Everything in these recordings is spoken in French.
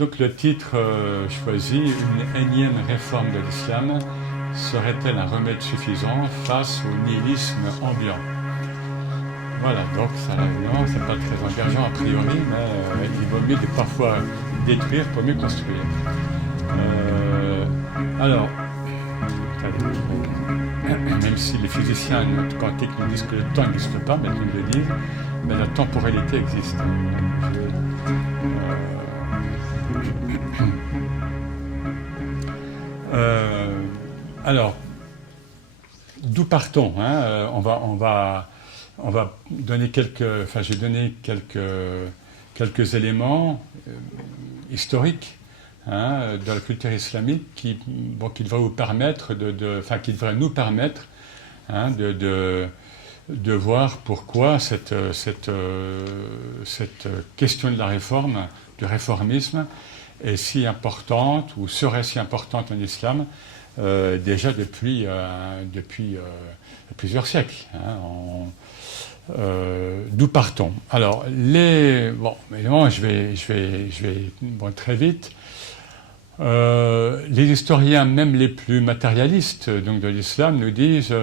donc le titre choisi, une énième réforme de l'islam, serait-elle un remède suffisant face au nihilisme ambiant? Voilà, donc ça, non, c'est pas très engageant a priori, mais il vaut mieux parfois détruire pour mieux construire. Alors, même si les physiciens quantiques nous disent que le temps n'existe pas, mais qu'ils le disent, mais la temporalité existe. Alors, d'où partons, hein? On va donner j'ai donné quelques éléments historiques, hein, de la culture islamique qui devraient vous permettre qui devraient nous permettre, hein, de voir pourquoi cette question de la réforme, du réformisme, est si importante ou serait si importante en islam déjà depuis plusieurs siècles. Hein, d'où partons? Alors, évidemment, je vais très vite. Les historiens, même les plus matérialistes donc de l'islam, nous disent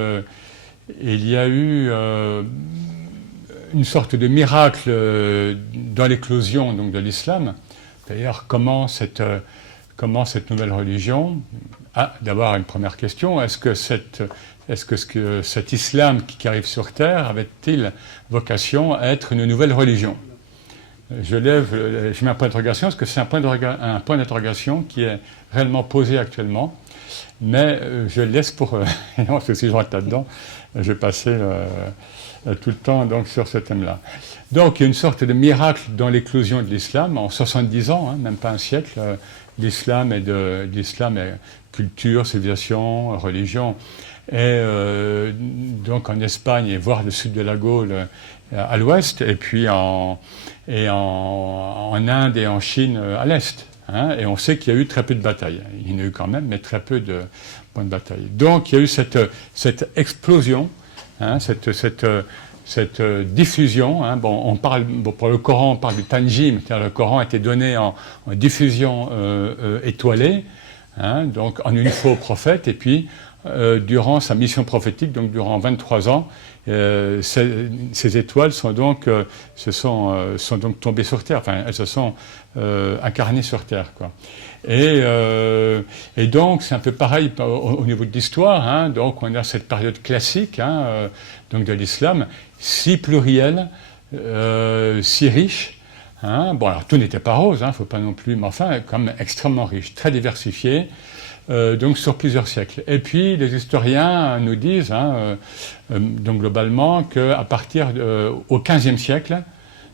il y a eu une sorte de miracle dans l'éclosion donc de l'islam. D'ailleurs, comment cette nouvelle religion... d'abord, une première question, est-ce que cet islam qui arrive sur Terre avait-il vocation à être une nouvelle religion? Je mets un point d'interrogation, parce que c'est un point d'interrogation qui est réellement posé actuellement, mais je laisse pour... parce que si je rentre là-dedans, je vais passer tout le temps donc, sur ce thème-là. Donc, il y a une sorte de miracle dans l'éclosion de l'islam, en 70 ans, hein, même pas un siècle. L'islam est culture, civilisation, religion. Et donc en Espagne, et voire le sud de la Gaule à l'ouest, et puis en Inde et en Chine à l'est. Hein, et on sait qu'il y a eu très peu de batailles. Il y en a eu quand même, mais très peu de points de bataille. Donc il y a eu cette explosion, hein, cette diffusion. Hein, pour le Coran, on parle du Tanjim, c'est-à-dire le Coran a été donné en diffusion étoilée, hein, donc en une fois au prophète, et puis durant sa mission prophétique, donc durant 23 ans, ces étoiles sont donc tombées sur Terre, enfin elles se sont incarnées sur Terre, quoi. Et donc c'est un peu pareil au niveau de l'histoire, hein, donc on a cette période classique, hein, donc de l'islam, si plurielle, si riche, hein. Bon, alors tout n'était pas rose, hein, faut pas non plus, mais enfin quand même extrêmement riche, très diversifié. Donc sur plusieurs siècles. Et puis les historiens nous disent, hein, donc globalement, qu'à partir au XVe siècle,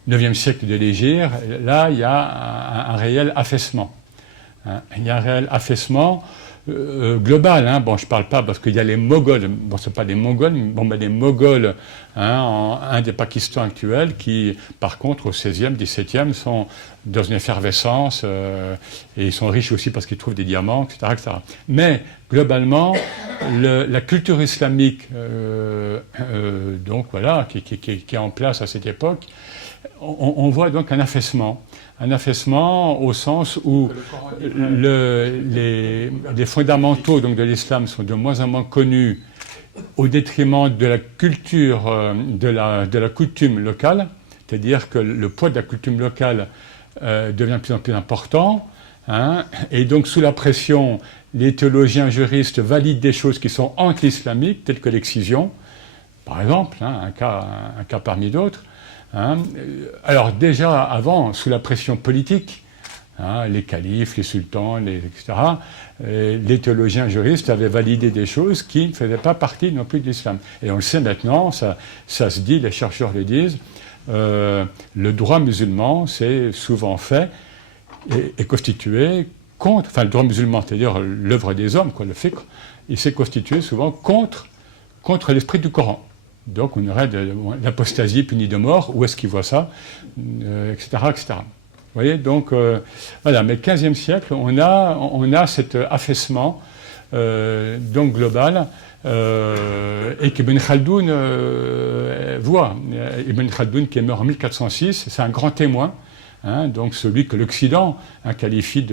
9e siècle de l'Hégire, là il y a un réel affaissement. Hein. Il y a un réel affaissement global. Hein. Bon, je ne parle pas parce qu'il y a les Moghols. Bon, ce pas des Mongols, mais des Moghols, hein, en Inde et Pakistan actuels, qui, par contre, au XVIe, XVIIe, sont dans une effervescence, et ils sont riches aussi parce qu'ils trouvent des diamants, etc. etc. Mais, globalement, la culture islamique, donc voilà, qui est en place à cette époque, on voit donc un affaissement au sens où les fondamentaux donc, de l'islam sont de moins en moins connus au détriment de la culture, de la coutume locale, c'est-à-dire que le poids de la coutume locale devient de plus en plus important, hein, et donc sous la pression, les théologiens juristes valident des choses qui sont anti-islamiques, telles que l'excision, par exemple, hein, un cas parmi d'autres. Hein. Alors déjà avant, sous la pression politique, hein, les califes, les sultans, etc., les théologiens juristes avaient validé des choses qui ne faisaient pas partie non plus de l'islam. Et on le sait maintenant, ça se dit, les chercheurs le disent, le droit musulman s'est souvent fait et constitué contre, enfin le droit musulman, c'est-à-dire l'œuvre des hommes, quoi, le fiqh, il s'est constitué souvent contre l'esprit du Coran. Donc on aurait de l'apostasie punie de mort, où est-ce qu'ils voient ça, etc., etc. Vous voyez, donc voilà, mais 15e siècle, on a cet affaissement donc global, et qu'Ibn Khaldoun voit. Ibn Khaldoun qui est mort en 1406, c'est un grand témoin, hein, donc celui que l'Occident qualifie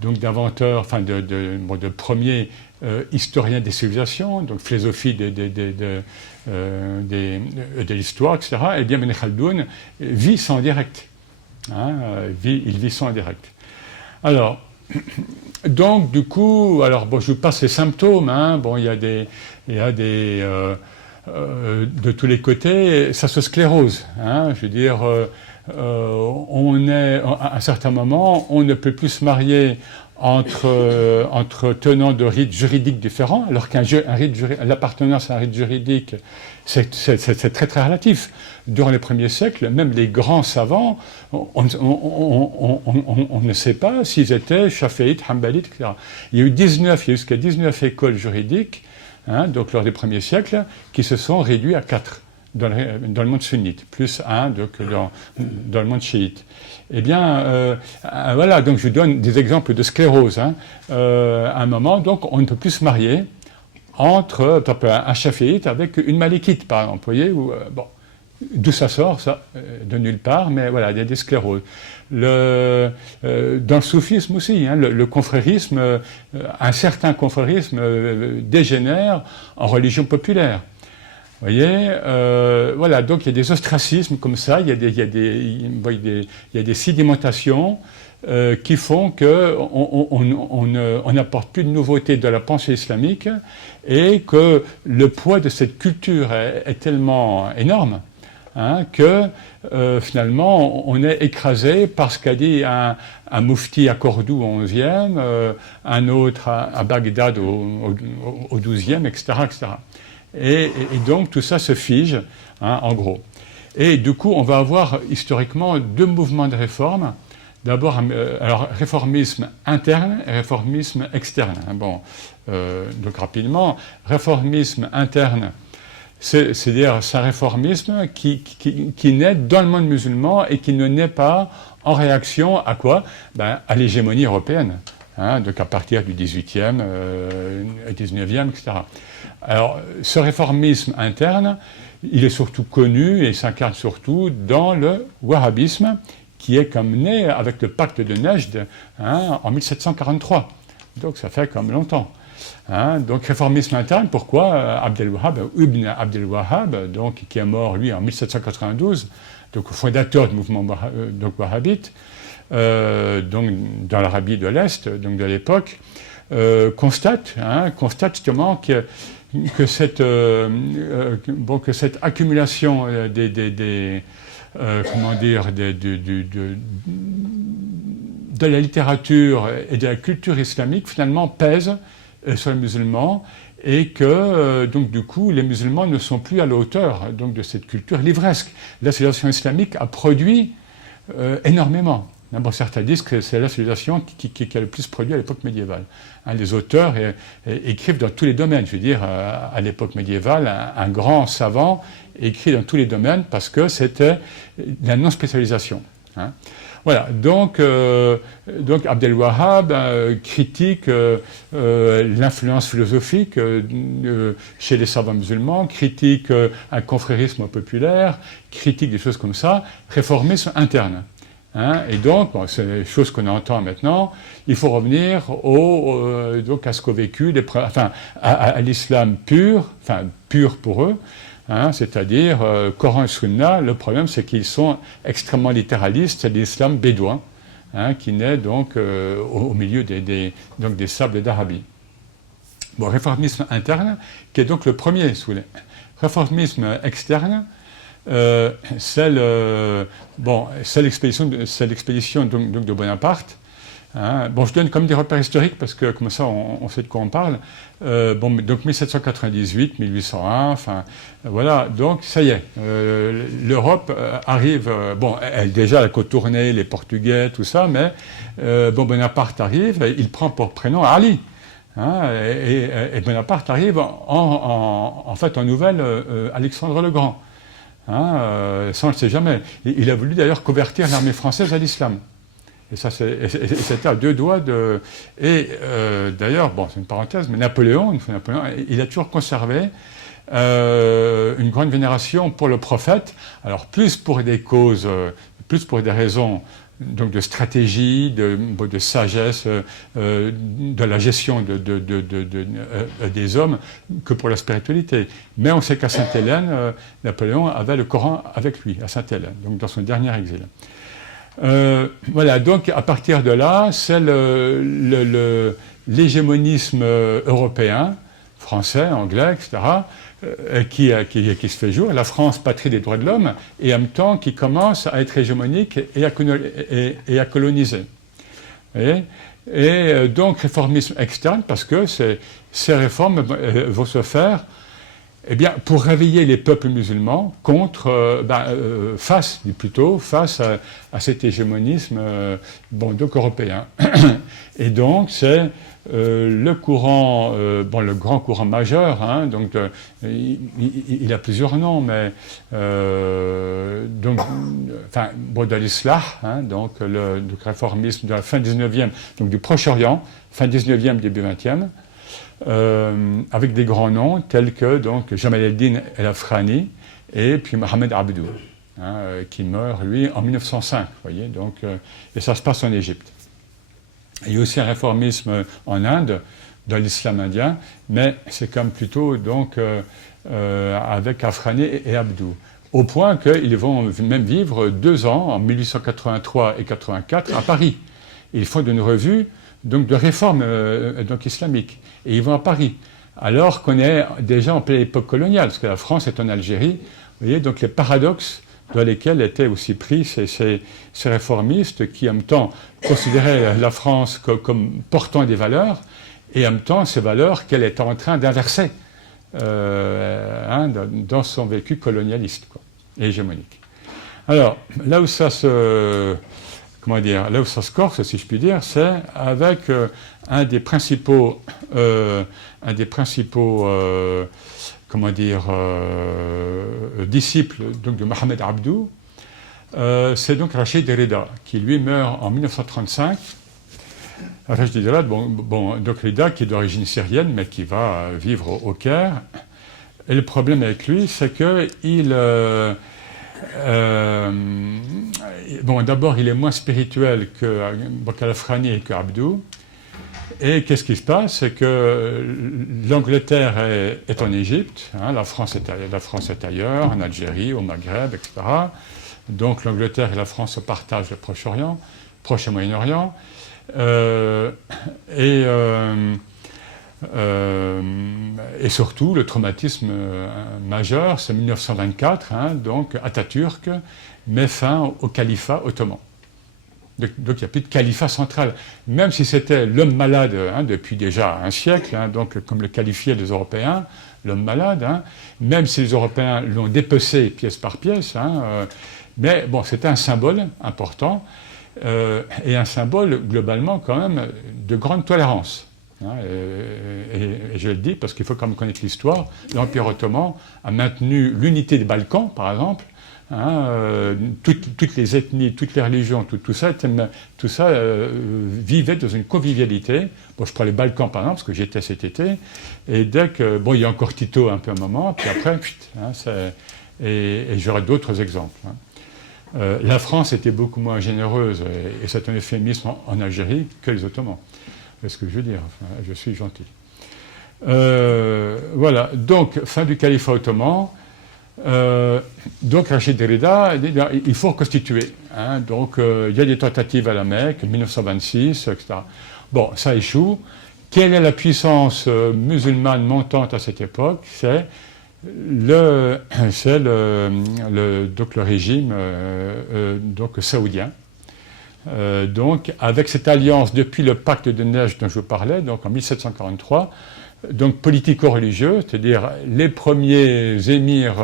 d'inventeur, enfin de premier historien des civilisations, donc philosophie de l'histoire, etc. Eh bien, Ibn Khaldoun vit ça en direct. Hein, il vit ça en direct. Alors, donc, du coup, je vous passe les symptômes. Hein, bon, il y a des de tous les côtés, ça se sclérose. Hein, je veux dire, à un certain moment, on ne peut plus se marier entre tenants de rites juridiques différents, alors l'appartenance à un rite juridique, c'est très très relatif. Durant les premiers siècles, même les grands savants, on ne sait pas s'ils étaient chaféites, hanbalites, etc. Il y a eu jusqu'à 19 écoles juridiques, hein, donc lors des premiers siècles, qui se sont réduits à 4 dans le monde sunnite, plus 1 dans le monde chiite. Eh bien, voilà, donc je vous donne des exemples de sclérose. Hein. À un moment, donc, on ne peut plus se marier entre un chaféite avec une malékite, par exemple. Vous voyez, bon, d'où ça sort, ça, de nulle part, mais voilà, il y a des scléroses. Dans le soufisme aussi, hein, le confrérisme, un certain confrérisme dégénère en religion populaire. Vous voyez, voilà, donc il y a des ostracismes comme ça, il y a des sédimentations qui font qu'on n'apporte plus de nouveautés de la pensée islamique et que le poids de cette culture est tellement énorme, hein, que finalement on est écrasé par ce qu'a dit un moufti à Cordoue au XIe, un autre à Bagdad au XIIe, etc., etc. Et donc tout ça se fige, hein, en gros. Et du coup, on va avoir historiquement 2 mouvements de réforme. D'abord, alors réformisme interne et réformisme externe. Hein, bon, donc rapidement, réformisme interne, c'est-à-dire un réformisme qui naît dans le monde musulman et qui ne naît pas en réaction à quoi? À l'hégémonie européenne. Hein, donc à partir du XVIIIe, XIXe, etc. Alors, ce réformisme interne, il est surtout connu et s'incarne surtout dans le wahhabisme, qui est comme né avec le pacte de Nejd, hein, en 1743. Donc ça fait comme longtemps. Hein, donc réformisme interne, pourquoi Ibn Abdel Wahhab, donc, qui est mort lui en 1792, donc fondateur du mouvement wahhabite, donc dans l'Arabie de l'Est, donc de l'époque, constate justement que cette accumulation de la littérature et de la culture islamique finalement pèse sur les musulmans et que donc du coup les musulmans ne sont plus à la hauteur donc de cette culture livresque. La civilisation islamique a produit énormément. Bon, certains disent que c'est la civilisation qui a le plus produit à l'époque médiévale. Hein, les auteurs écrivent dans tous les domaines. Je veux dire, à l'époque médiévale, un grand savant écrit dans tous les domaines parce que c'était la non-spécialisation. Hein. Voilà, donc Abdel Wahhab critique l'influence philosophique chez les savants musulmans, critique un confrérisme populaire, critique des choses comme ça, réformisme interne. Hein, et donc, c'est des choses qu'on entend maintenant, il faut revenir donc à ce qu'ont vécu, à l'islam pur, enfin pur pour eux, hein, c'est-à-dire Coran et Sunna. Le problème, c'est qu'ils sont extrêmement littéralistes, c'est l'islam bédouin, hein, qui naît donc au milieu des sables d'Arabie. Bon, réformisme interne, qui est donc le premier, si vous voulez. Réformisme externe, c'est l'expédition donc de Bonaparte. Hein. Bon, je donne comme des repères historiques parce que comme ça on sait de quoi on parle. Donc 1798, 1801, enfin voilà. Donc ça y est, l'Europe arrive. Déjà la côte tournée, les Portugais, tout ça, mais Bonaparte arrive, il prend pour prénom Ali. Hein, et Bonaparte arrive en fait en nouvelle Alexandre le Grand. Hein, ça, on ne le sait jamais. Il a voulu d'ailleurs convertir l'armée française à l'islam. Et ça, c'était à 2 doigts de... Et d'ailleurs, bon, c'est une parenthèse, mais Napoléon, il a toujours conservé une grande vénération pour le prophète. Alors, plus pour des causes, plus pour des raisons donc de stratégie, de sagesse, de la gestion des hommes que pour la spiritualité. Mais on sait qu'à Sainte-Hélène, Napoléon avait le Coran avec lui, à Sainte-Hélène, donc dans son dernier exil. Voilà, donc à partir de là, c'est l'hégémonisme européen, français, anglais, etc., qui se fait jour, la France, patrie des droits de l'homme, et en même temps qui commence à être hégémonique et à coloniser. Et donc réformisme externe, parce que ces réformes vont se faire pour réveiller les peuples musulmans face à cet hégémonisme donc européen. Et donc c'est le courant, le grand courant majeur, donc il a plusieurs noms, mais de l'Islah, donc le réformisme de la fin 19e, donc du Proche-Orient, fin 19e, début 20e, avec des grands noms tels que donc Jamal el-Din el-Afghani et puis Mohamed Abdou, qui meurt lui en 1905, voyez, donc et ça se passe en Égypte. Il y a aussi un réformisme en Inde, dans l'islam indien, mais c'est comme plutôt donc avec Afghani et Abdou. Au point qu'ils vont même vivre 2 ans, en 1883 et 84, à Paris. Ils font une revue donc, de réforme islamique. Et ils vont à Paris. Alors qu'on est déjà en pleine époque coloniale, parce que la France est en Algérie. Vous voyez, donc les paradoxes dans lesquels étaient aussi pris ces réformistes qui, en même temps, considéraient la France comme portant des valeurs, et en même temps, ces valeurs qu'elle était en train d'inverser dans son vécu colonialiste, et hégémonique. Alors, là où ça se corse, si je puis dire, c'est avec un des principaux disciple donc, de Mohamed Abdou, c'est donc Rachid Rida, qui lui meurt en 1935. Rachid Rida, donc Rida, qui est d'origine syrienne, mais qui va vivre au Caire. Et le problème avec lui, c'est qu'il... d'abord, il est moins spirituel qu'Al-Afghani et qu'Abdou. Et qu'est-ce qui se passe? C'est que l'Angleterre est en Égypte, la France est ailleurs, en Algérie, au Maghreb, etc. Donc l'Angleterre et la France se partagent le Proche-Orient, Proche et Moyen-Orient. Et surtout, le traumatisme majeur, c'est 1924, donc Atatürk met fin au califat ottoman. Donc il n'y a plus de califat central. Même si c'était l'homme malade depuis déjà un siècle, donc comme le qualifiaient les Européens, l'homme malade, même si les Européens l'ont dépecé pièce par pièce, mais bon, c'était un symbole important, et un symbole globalement quand même de grande tolérance. Et je le dis parce qu'il faut quand même connaître l'histoire. L'Empire ottoman a maintenu l'unité des Balkans, par exemple. Toutes les ethnies, toutes les religions, tout ça vivait dans une convivialité. Bon, je prends les Balkans par exemple, parce que j'étais cet été, et dès que, il y a encore Tito un peu un moment, puis après, et j'aurai d'autres exemples. La France était beaucoup moins généreuse, et c'est un euphémisme en Algérie, que les Ottomans. C'est ce que je veux dire, je suis gentil. Voilà, donc, fin du califat ottoman. Donc Rachid Rida, il faut reconstituer. Donc il y a des tentatives à la Mecque, 1926, etc. Bon, ça échoue. Quelle est la puissance musulmane montante à cette époque? C'est le régime saoudien. Donc avec cette alliance depuis le pacte de neige dont je vous parlais, donc en 1743, donc politico-religieux, c'est-à-dire les premiers émirs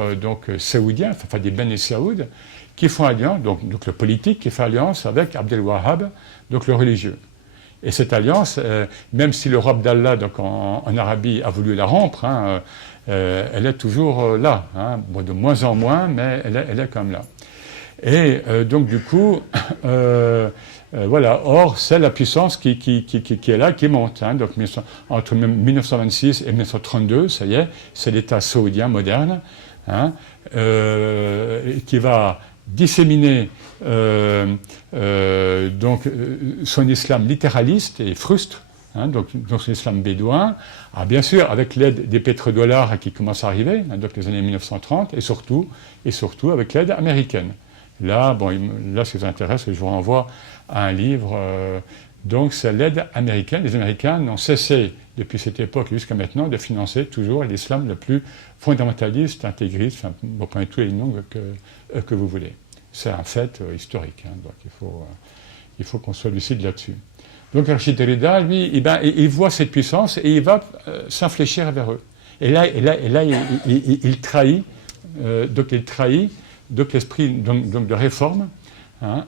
saoudiens, enfin des Beni Saoud, qui font alliance, donc le politique qui fait alliance avec Abdel Wahhab, donc le religieux. Et cette alliance, même si le roi Abdallah, donc en Arabie, a voulu la rompre, elle est toujours là, de moins en moins, mais elle est quand même là. Et donc du coup, voilà. Or, c'est la puissance qui est là, qui monte. Donc, entre 1926 et 1932, ça y est, c'est l'État saoudien moderne, qui va disséminer son islam littéraliste et frustre, donc son islam bédouin, bien sûr avec l'aide des pétrodollars qui commencent à arriver, donc les années 1930, et surtout avec l'aide américaine. Là, ce qui vous intéresse, je vous renvoie à un livre, donc c'est l'aide américaine. Les Américains n'ont cessé, depuis cette époque jusqu'à maintenant, de financer toujours l'islam le plus fondamentaliste, intégriste, enfin, vous prenez tous les noms que vous voulez. C'est un fait historique, donc il faut qu'on soit lucide là-dessus. Donc Rachid Rida, lui, il voit cette puissance et il va s'infléchir vers eux. Et là il trahit, donc l'esprit donc de réforme. Là,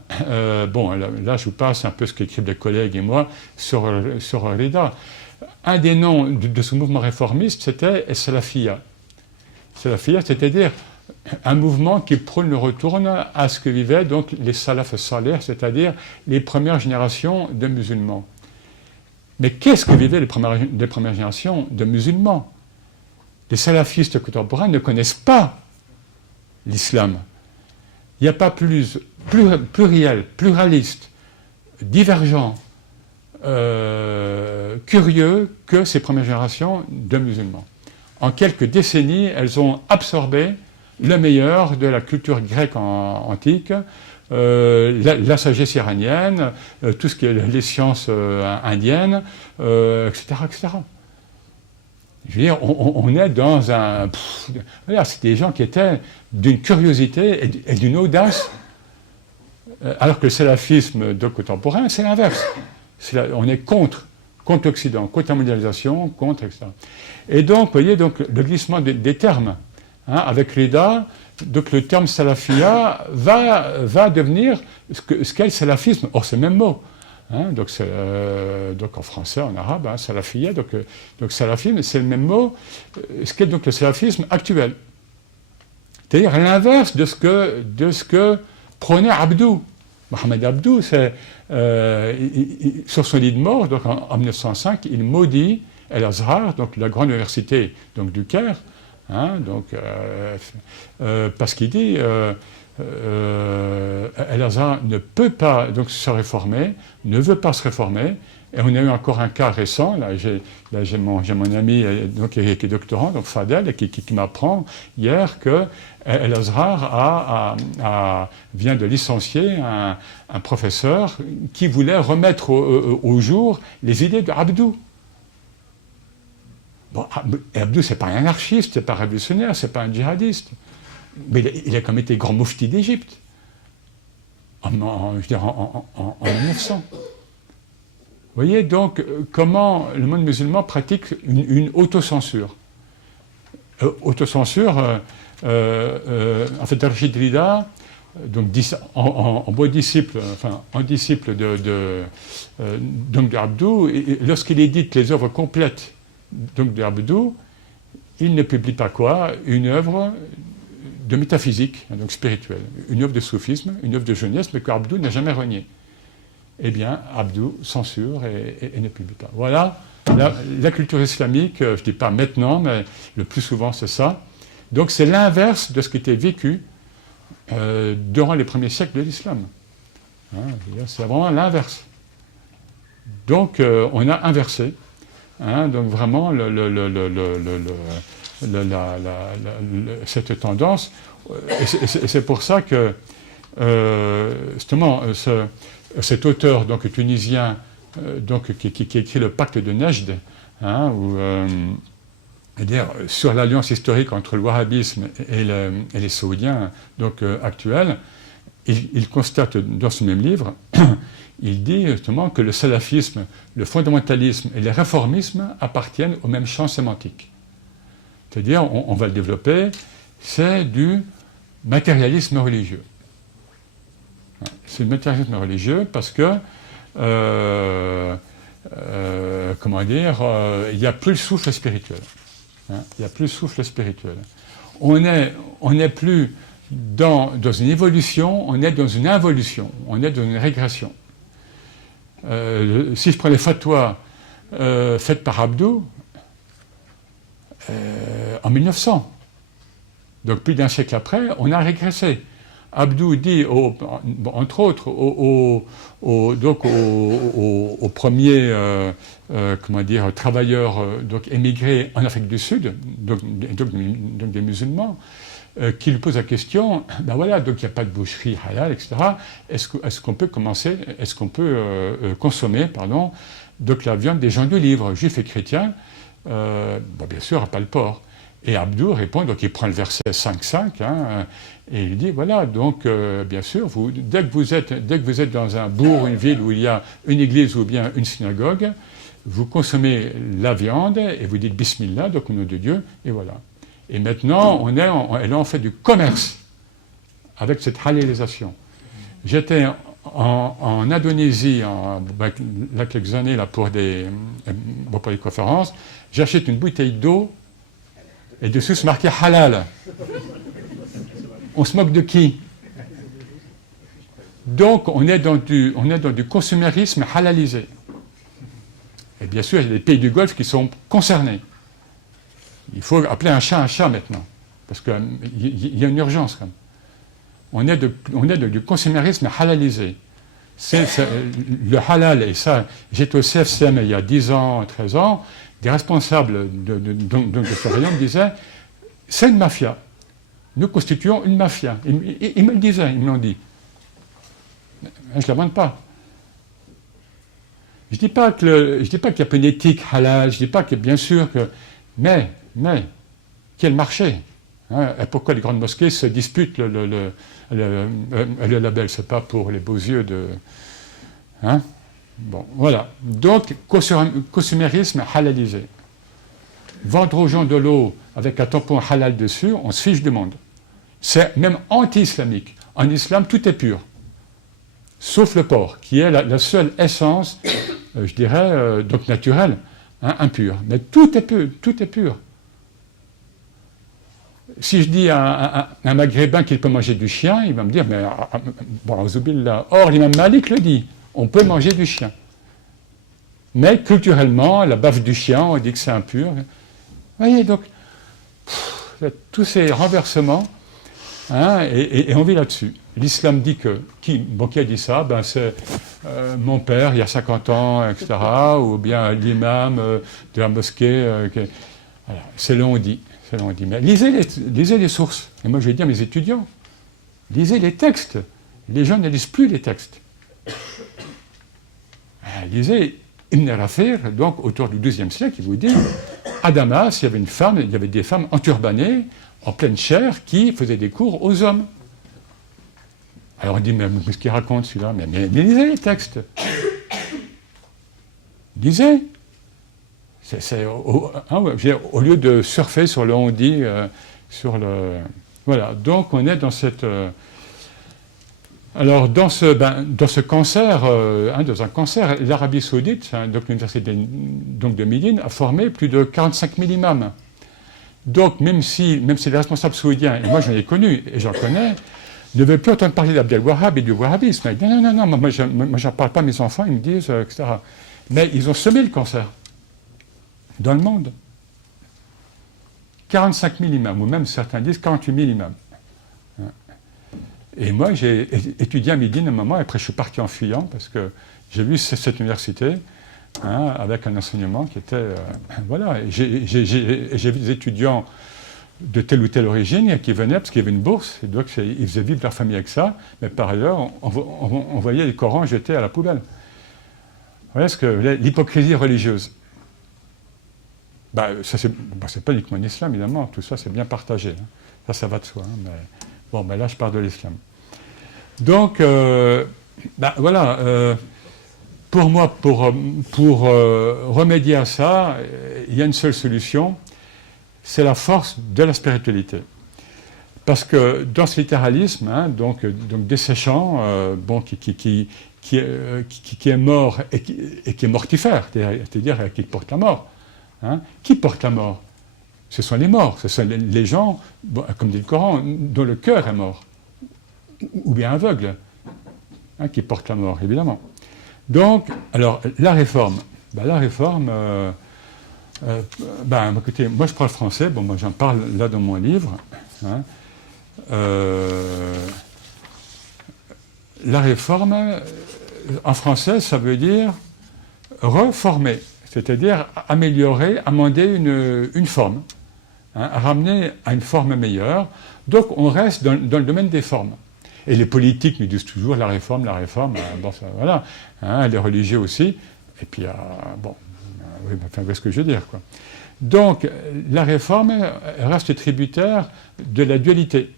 je vous passe un peu ce qu'écrivent des collègues et moi sur Rida. Un des noms de ce mouvement réformiste, c'était Salafia. Salafia, c'est-à-dire un mouvement qui prône le retour à ce que vivaient donc les salaf salih, c'est-à-dire les premières générations de musulmans. Mais qu'est-ce que vivaient les premières générations de musulmans? Les salafistes contemporains ne connaissent pas l'islam. Il n'y a pas plus pluriel, pluraliste, divergent, curieux que ces premières générations de musulmans. En quelques décennies, elles ont absorbé le meilleur de la culture grecque antique, la sagesse iranienne, tout ce qui est les sciences indiennes, etc., etc. Je veux dire, on est dans un... c'est des gens qui étaient d'une curiosité et d'une audace, alors que le salafisme contemporain, c'est l'inverse. On est contre l'Occident, contre la mondialisation, etc. Et donc, vous voyez, le glissement des termes, avec Rida, donc le terme salafia va devenir ce qu'est le salafisme. Or, c'est le même mot. Donc en français, en arabe, salafia, donc salafisme, c'est le même mot, ce qu'est donc le salafisme actuel. C'est-à-dire l'inverse de ce que prônait Abdou. Mohamed Abdou, sur son lit de mort, donc en 1905, il maudit El-Azhar, donc la grande université donc, du Caire, parce qu'il dit El-Azhar ne peut pas donc, se réformer, ne veut pas se réformer, et on a eu encore un cas récent, j'ai mon ami donc, qui est doctorant, donc Fadel, qui m'apprend hier que El-Azhar vient de licencier un professeur qui voulait remettre au jour les idées d'Abdou. Abdou, ce n'est pas un anarchiste, ce n'est pas un révolutionnaire, ce n'est pas un djihadiste. Mais il a quand même été grand moufti d'Égypte, en 1900. Vous voyez donc comment le monde musulman pratique une autocensure. Autocensure, en fait, Rachid Rida, donc, en beau disciple, en disciple d'Abdou, lorsqu'il édite les œuvres complètes d'Abdou, il ne publie pas quoi? Une œuvre de métaphysique, donc spirituelle, une œuvre de soufisme, une œuvre de jeunesse, mais qu'Abdou n'a jamais renié. Eh bien, Abdou censure et ne publie pas. Voilà la culture islamique, je ne dis pas maintenant, mais le plus souvent c'est ça. Donc c'est l'inverse de ce qui était vécu durant les premiers siècles de l'islam. C'est vraiment l'inverse. Donc on a inversé. Donc vraiment cette tendance, et c'est pour ça que justement cet auteur donc tunisien donc qui écrit le Pacte de Nejd, c'est-à-dire sur l'alliance historique entre le wahhabisme et les saoudiens donc actuels, il constate dans ce même livre. Il dit justement que le salafisme, le fondamentalisme et le réformisme appartiennent au même champ sémantique. C'est-à-dire, on va le développer, c'est du matérialisme religieux. C'est du matérialisme religieux parce que, il n'y a plus le souffle spirituel. Il n'y a plus le souffle spirituel. On n'est plus dans une évolution, on est dans une involution, on est dans une régression. Si je prends les fatwas faites par Abdou en 1900, donc plus d'un siècle après, on a régressé. Abdou dit, entre autres, aux premiers travailleurs émigrés en Afrique du Sud, donc des musulmans, qui lui posent la question, ben voilà, donc il n'y a pas de boucherie halal, etc. Est-ce qu'on peut consommer, donc la viande des gens du livre, juifs et chrétiens, bien sûr, pas le porc. Et Abdou répond, donc il prend le verset 5.5, et il dit, voilà, donc bien sûr, dès que vous êtes dans un bourg, une ville où il y a une église ou bien une synagogue, vous consommez la viande et vous dites Bismillah, donc au nom de Dieu, et voilà. Et maintenant, elle a en fait du commerce avec cette halalisation. J'étais en Indonésie, il y a quelques années, là, pour des conférences. J'achète une bouteille d'eau et dessus c'est marqué halal. On se moque de qui? Donc, on est dans du consumérisme halalisé. Et bien sûr, il y a des pays du Golfe qui sont concernés. Il faut appeler un chat maintenant, parce qu'il y a une urgence quand même. On est du consumérisme halalisé. Le halal, et ça, j'étais au CFCM il y a 10 ans, 13 ans, des responsables de ce rayon me disaient, c'est une mafia. Nous constituons une mafia. Ils me le disaient, ils me l'ont dit. Je ne l'invente pas. Je ne dis pas qu'il n'y a pas une éthique halal, je ne dis pas que, bien sûr, que... Mais, quel marché, et pourquoi les grandes mosquées se disputent le label? Ce n'est pas pour les beaux yeux de... Bon, voilà. Donc, consumérisme halalisé. Vendre aux gens de l'eau avec un tampon halal dessus, on se fiche du monde. C'est même anti-islamique. En islam, tout est pur. Sauf le porc, qui est la seule essence, je dirais, donc naturelle, impure. Mais tout est pur. Si je dis à un maghrébin qu'il peut manger du chien, il va me dire, mais or l'imam Malik le dit, on peut manger du chien. Mais culturellement, la baffe du chien, on dit que c'est impur. Vous voyez, donc, tous ces renversements, et on vit là-dessus. L'islam dit que, qui a dit ça? C'est mon père, il y a 50 ans, etc., ou bien l'imam de la mosquée. Voilà, c'est l'on dit. Mais lisez les sources. Et moi, je vais dire à mes étudiants, lisez les textes. Les gens ne lisent plus les textes. Lisez Ibn Rafir, donc autour du XIIe siècle, il vous dit, à Damas, il y avait des femmes enturbanées, en pleine chair, qui faisaient des cours aux hommes. Alors on dit, mais qu'est-ce qu'il raconte celui-là? Mais lisez les textes. Lisez. Au lieu de surfer sur le on-dit, voilà. Donc on est dans cette... alors dans ce cancer, dans un cancer, l'Arabie Saoudite, donc l'université de Médine, a formé plus de 45 000 imams. Donc même si les responsables saoudiens, et moi j'en ai connu et j'en connais, ne veulent plus entendre parler d'Abdel Wahhab et du wahhabisme. Non, moi j'en parle pas à mes enfants, ils me disent, etc. Mais ils ont semé le cancer dans le monde. 45 000 imams, ou même certains disent 48 000 imams. Et moi, j'ai étudié à Médine un moment, et après je suis parti en fuyant, parce que j'ai vu cette université, avec un enseignement qui était... voilà, et j'ai vu des étudiants de telle ou telle origine qui venaient, parce qu'il y avait une bourse, et donc ils faisaient vivre leur famille avec ça, mais par ailleurs, on voyait les Corans jetés à la poubelle. Voilà l'hypocrisie religieuse. C'est pas uniquement l'islam, évidemment, tout ça c'est bien partagé. Ça va de soi. Mais là je parle de l'islam. Donc, voilà, pour moi, pour remédier à ça, il y a une seule solution, c'est la force de la spiritualité. Parce que dans ce littéralisme, donc desséchant, qui est mort et qui est mortifère, c'est-à-dire qui porte la mort. Qui porte la mort? Ce sont les morts, ce sont les gens, comme dit le Coran, dont le cœur est mort, ou bien aveugle, qui portent la mort, évidemment. Donc, alors, la réforme. Écoutez, moi je parle français, moi j'en parle là dans mon livre. la réforme, en français, ça veut dire reformer, c'est-à-dire améliorer, amender une forme, hein, ramener à une forme meilleure. Donc on reste dans le domaine des formes. Et les politiques nous disent toujours la réforme, bon, ça, voilà, hein, les religieux aussi. Et puis, bon, oui, enfin, vous voyez ce que je veux dire, quoi. Donc, la réforme reste tributaire de la dualité.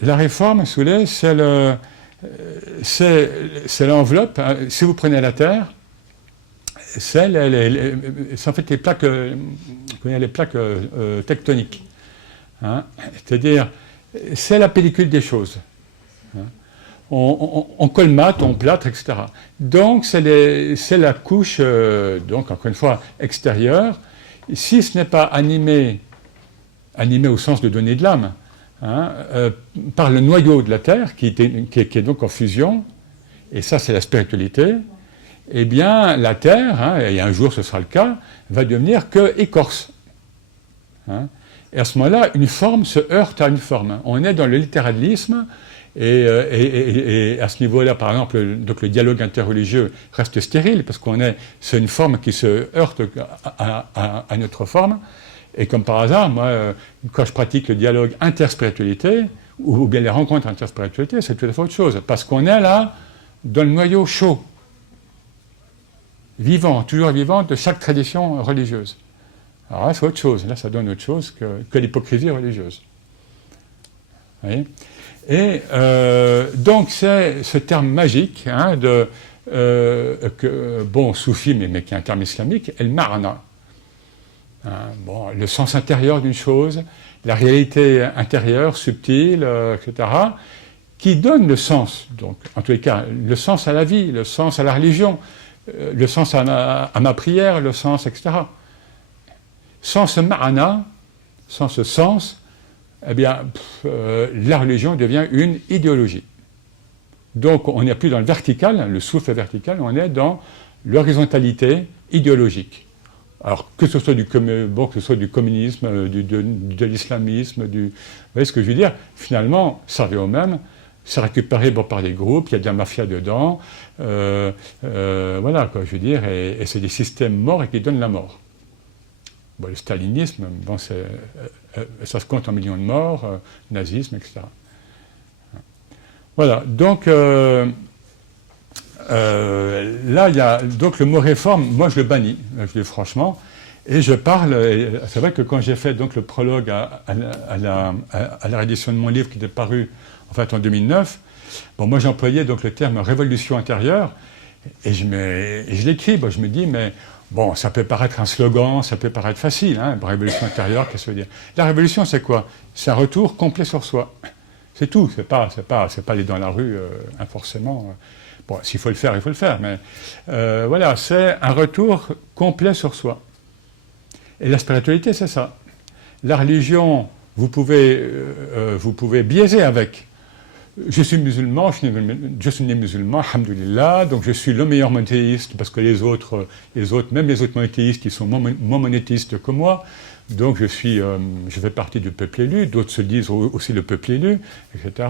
La réforme, si vous voulez, c'est l'enveloppe. Hein. Si vous prenez la Terre, c'est en fait les plaques tectoniques. Hein. C'est-à-dire, c'est la pellicule des choses. Hein. On colmate, on plâtre, etc. Donc, c'est la couche, donc, encore une fois, extérieure. Si ce n'est pas animé au sens de donner de l'âme, hein, par le noyau de la Terre, qui est donc en fusion, et ça c'est la spiritualité, eh bien la Terre, hein, et un jour ce sera le cas, va devenir que écorce. Hein. Et à ce moment-là, une forme se heurte à une forme. On est dans le littéralisme, et à ce niveau-là, par exemple, donc le dialogue interreligieux reste stérile, parce c'est une forme qui se heurte à une autre forme. Et comme par hasard, moi, quand je pratique le dialogue interspiritualité, ou bien les rencontres interspiritualité, c'est tout à fait autre chose, parce qu'on est là dans le noyau chaud, vivant, toujours vivant, de chaque tradition religieuse. Alors là, c'est autre chose, là, ça donne autre chose que l'hypocrisie religieuse. Vous voyez ? Et donc, c'est ce terme magique, hein, soufi, mais qui est un terme islamique, el-ma'na. Hein, bon, le sens intérieur d'une chose, la réalité intérieure, subtile, etc., qui donne le sens, donc, en tous les cas, le sens à la vie, le sens à la religion, le sens à ma prière, le sens, etc. Sans ce ma'na, sans ce sens, eh bien, la religion devient une idéologie. Donc, on n'est plus dans le vertical, le souffle vertical, on est dans l'horizontalité idéologique. Alors, que ce soit du communisme, de l'islamisme, vous voyez ce que je veux dire ? Finalement, ça revient au même, c'est récupéré par des groupes, il y a de la mafia dedans, voilà, quoi, je veux dire, et c'est des systèmes morts et qui donnent la mort. Bon, le stalinisme, bon, ça se compte en millions de morts, nazisme, etc. Voilà, donc là, il y a donc le mot réforme, moi je le bannis, je le dis franchement, et je parle, c'est vrai que quand j'ai fait donc le prologue à la réédition de mon livre qui était paru en fait en 2009, bon, moi j'employais donc le terme révolution intérieure, et je l'écris, bon, je me dis, mais bon, ça peut paraître un slogan, ça peut paraître facile, hein, révolution intérieure, qu'est-ce que ça veut dire ? La révolution, c'est quoi ? C'est un retour complet sur soi. C'est tout, c'est pas aller dans la rue, forcément. Bon, s'il faut le faire, il faut le faire, mais voilà, c'est un retour complet sur soi. Et la spiritualité, c'est ça. La religion, vous pouvez biaiser avec. Je suis musulman, je suis né musulman, alhamdoulilah, donc je suis le meilleur monothéiste, parce que les autres, même les autres monothéistes, ils sont moins monothéistes que moi, donc je fais partie du peuple élu, d'autres se disent aussi le peuple élu, etc.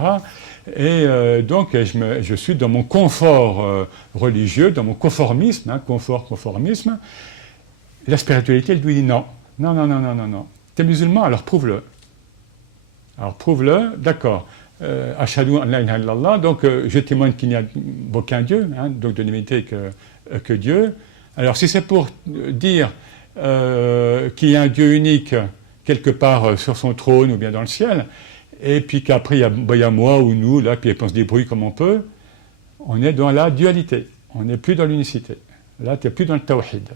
Et donc je suis dans mon confort religieux, dans mon conformisme, hein, conformisme. La spiritualité, elle lui dit non. T'es musulman, alors prouve-le. D'accord. Ashhadu an la ilaha illallah, donc je témoigne qu'il n'y a aucun Dieu, hein, donc de n'imiter que Dieu. Alors si c'est pour dire qu'il y a un Dieu unique quelque part sur son trône ou bien dans le ciel, et puis qu'après il y a moi ou nous, là, puis on se débrouille comme on peut, on est dans la dualité, on n'est plus dans l'unicité. Là, tu n'es plus dans le tawhid.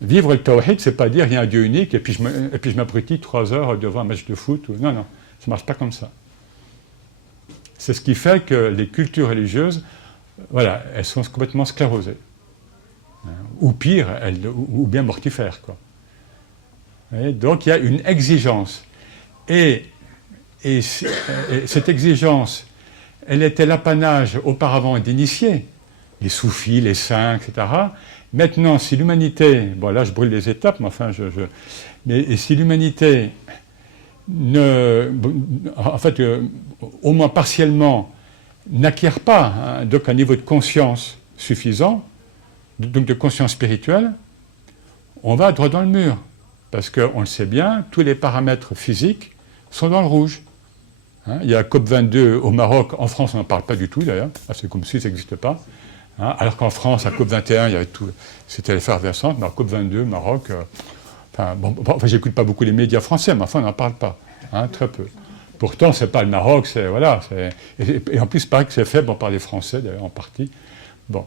Vivre le tawhid, c'est pas dire il y a un Dieu unique et puis je m'abrutis 3 heures devant un match de foot. Non, ça ne marche pas comme ça. C'est ce qui fait que les cultures religieuses, voilà, elles sont complètement sclérosées. Ou pire, ou bien mortifères, quoi. Et donc il y a une exigence. Et cette exigence, elle était l'apanage auparavant d'initiés, les soufis, les saints, etc. Maintenant, si l'humanité, bon là je brûle les étapes, mais enfin mais si l'humanité au moins partiellement, n'acquiert pas donc un niveau de conscience suffisant, donc de conscience spirituelle, on va droit dans le mur. Parce qu'on le sait bien, tous les paramètres physiques sont dans le rouge. Il y a la COP22 au Maroc, en France on n'en parle pas du tout d'ailleurs, c'est comme si ça n'existe pas. Alors qu'en France, à COP21, il y avait tout, c'était l'effervescence, mais à COP22, Maroc, j'écoute pas beaucoup les médias français, mais enfin on n'en parle pas, très peu. Pourtant, c'est pas le Maroc, et en plus, il paraît que c'est fait par les Français, d'ailleurs, en partie. Bon,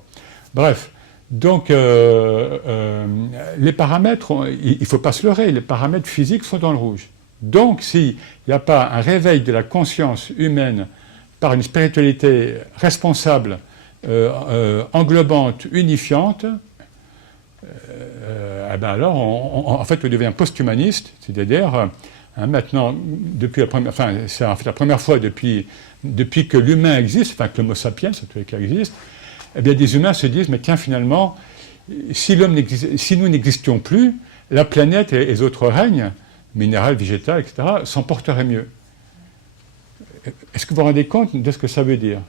bref. Donc, les paramètres, il ne faut pas se leurrer, les paramètres physiques sont dans le rouge. Donc, s'il n'y a pas un réveil de la conscience humaine par une spiritualité responsable, englobante, unifiante, alors, en fait, on devient post-humaniste, c'est-à-dire... maintenant, c'est en fait la première fois depuis que l'humain existe, que l'homo sapiens, en tous les cas, existe, eh bien, des humains se disent, mais tiens, finalement, si nous n'existions plus, la planète et les autres règnes, minéral, végétal, etc., s'en porteraient mieux. Est-ce que vous vous rendez compte de ce que ça veut dire,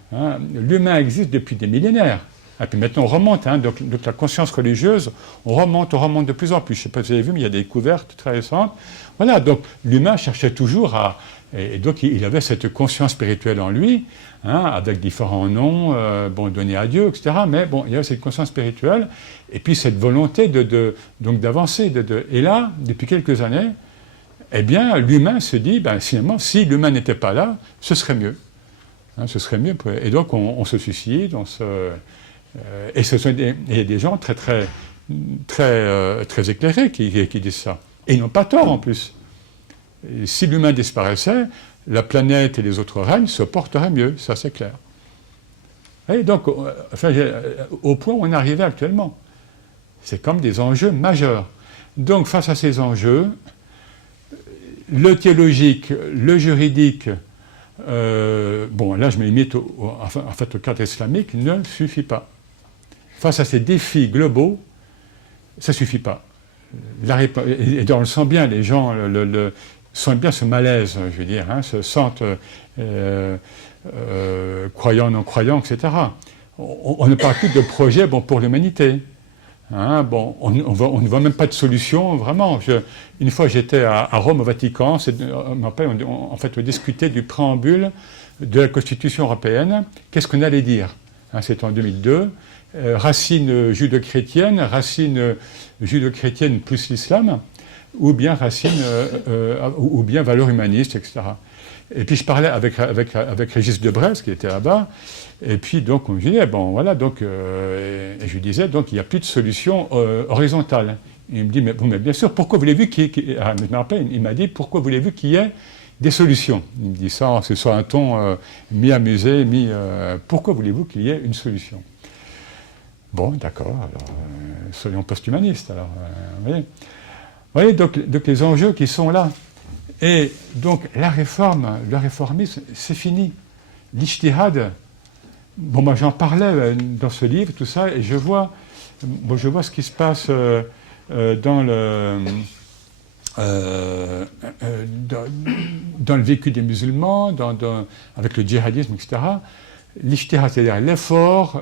L'humain existe depuis des millénaires. Et puis maintenant, on remonte, donc la conscience religieuse, on remonte de plus en plus. Je ne sais pas si vous avez vu, mais il y a des découvertes très récentes. Voilà, donc l'humain cherchait toujours et donc il avait cette conscience spirituelle en lui, avec différents noms, donnés à Dieu, etc. Mais il y avait cette conscience spirituelle, et puis cette volonté donc d'avancer. Et là, depuis quelques années, eh bien, l'humain se dit, finalement, si l'humain n'était pas là, ce serait mieux. Ce serait mieux. Et donc, on se suicide, et il y a des gens très, très, très, très éclairés qui disent ça. Et ils n'ont pas tort en plus. Et si l'humain disparaissait, la planète et les autres règnes se porteraient mieux, ça c'est clair. Et donc, au point où on est arrivé actuellement, c'est comme des enjeux majeurs. Donc, face à ces enjeux, le théologique, le juridique, là je me limite au cadre islamique, ne suffit pas. Face à ces défis globaux, ça ne suffit pas. Et on le sent bien, les gens sentent bien ce malaise, je veux dire, se sentent croyants, non-croyants, etc. On ne parle plus de projet pour l'humanité. On ne voit même pas de solution, vraiment. Une fois, j'étais à Rome, au Vatican, on discutait du préambule de la Constitution européenne. Qu'est-ce qu'on allait dire C'était en 2002. Racine judo-chrétienne plus l'islam, ou bien ou bien valeurs humanistes, etc. Et puis je parlais avec Régis Debray, qui était là-bas, et puis donc on disait, et je lui disais, donc il n'y a plus de solution horizontale. Il me dit, mais bien sûr, pourquoi voulez-vous il m'a dit, pourquoi voulez-vous qu'il y ait des solutions? Il me dit ça, c'est sur un ton mi-amusé, pourquoi voulez-vous qu'il y ait une solution? Bon, d'accord, alors soyons post-humanistes, alors, vous voyez, donc les enjeux qui sont là. Et donc la réforme, le réformisme, c'est fini. L'ijtihad, moi j'en parlais dans ce livre, tout ça, et je vois ce qui se passe dans le vécu des musulmans, avec le djihadisme, etc. L'ijtihad, c'est-à-dire l'effort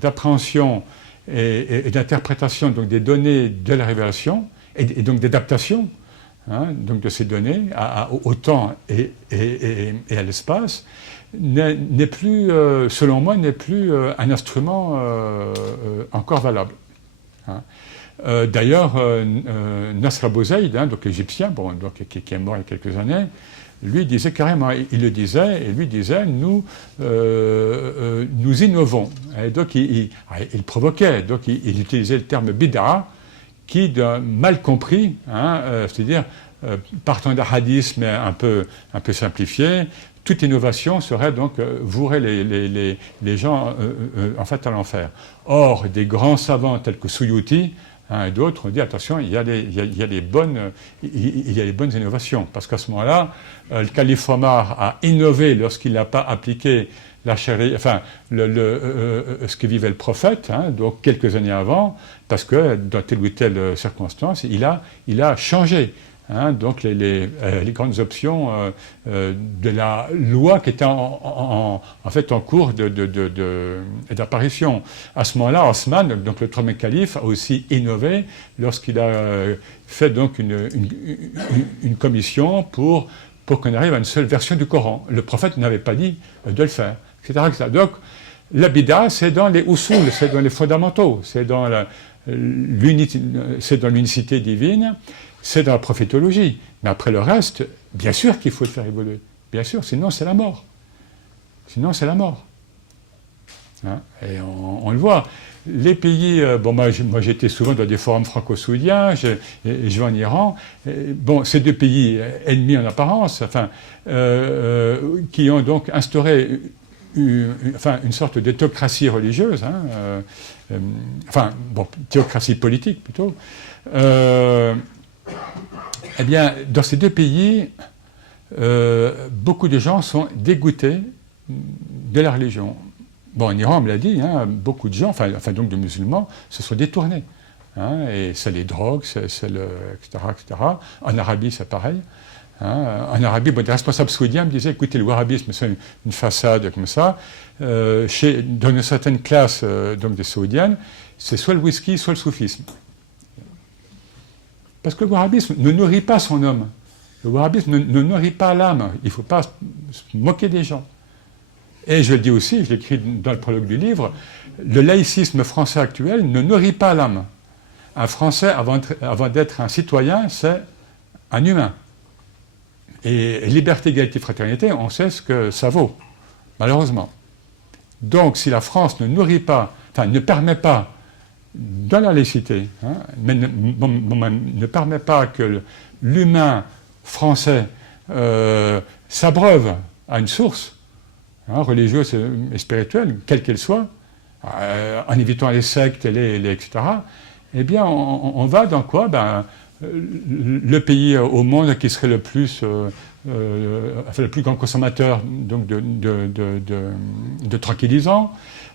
d'appréhension et d'interprétation donc des données de la révélation et donc d'adaptation donc de ces données au temps et à l'espace n'est plus, selon moi, un instrument encore valable. D'ailleurs, Nasr Abu Zaïd, donc égyptien, qui est mort il y a quelques années, lui disait carrément, il disait, nous innovons. Et donc il provoquait, donc il utilisait le terme bid'a, qui, mal compris, c'est-à-dire partant d'un hadith, mais un peu simplifié, toute innovation serait donc vouerait les gens en fait à l'enfer. Or, des grands savants tels que Suyuti, et d'autres ont dit attention, il y a les bonnes innovations, parce qu'à ce moment-là, le calife Omar a innové lorsqu'il n'a pas appliqué la charia, ce que vivait le prophète, donc quelques années avant, parce que dans telle ou telle circonstance, il a changé donc les grandes options de la loi qui était en fait en cours d'apparition. À ce moment-là, Osman, donc le troisième calife, a aussi innové lorsqu'il a fait donc une commission pour qu'on arrive à une seule version du Coran. Le prophète n'avait pas dit de le faire, etc. etc. Donc, la bida, c'est dans les usul, c'est dans les fondamentaux, c'est dans l'unicité divine, c'est dans la prophétologie. Mais après le reste, bien sûr qu'il faut le faire évoluer. Bien sûr, sinon c'est la mort. Sinon c'est la mort. Et on le voit. Les pays, moi j'étais souvent dans des forums franco-saoudiens, je vais en Iran. Ces deux pays ennemis en apparence, qui ont donc instauré une sorte de théocratie religieuse, théocratie politique plutôt. Eh bien, dans ces deux pays, beaucoup de gens sont dégoûtés de la religion. En Iran, on me l'a dit, beaucoup de gens, donc de musulmans, se sont détournés. Et c'est les drogues, c'est etc., etc. En Arabie, c'est pareil. En Arabie, des responsables saoudiens me disaient, écoutez, le wahhabisme, c'est une façade comme ça. Dans une certaine classe donc des saoudiennes, c'est soit le whisky, soit le soufisme. Parce que le wahhabisme ne nourrit pas son homme. Le wahhabisme ne nourrit pas l'âme. Il ne faut pas se moquer des gens. Et je le dis aussi, je l'écris dans le prologue du livre, le laïcisme français actuel ne nourrit pas l'âme. Un Français, avant d'être un citoyen, c'est un humain. Et liberté, égalité, fraternité, on sait ce que ça vaut, malheureusement. Donc, si la France ne permet pas, dans la laïcité, mais ne permet pas que l'humain français s'abreuve à une source, religieuse et spirituelle, quelle qu'elle soit, en évitant les sectes, etc., eh bien, on va dans quoi le pays au monde qui serait le plus grand consommateur donc de tranquillisants,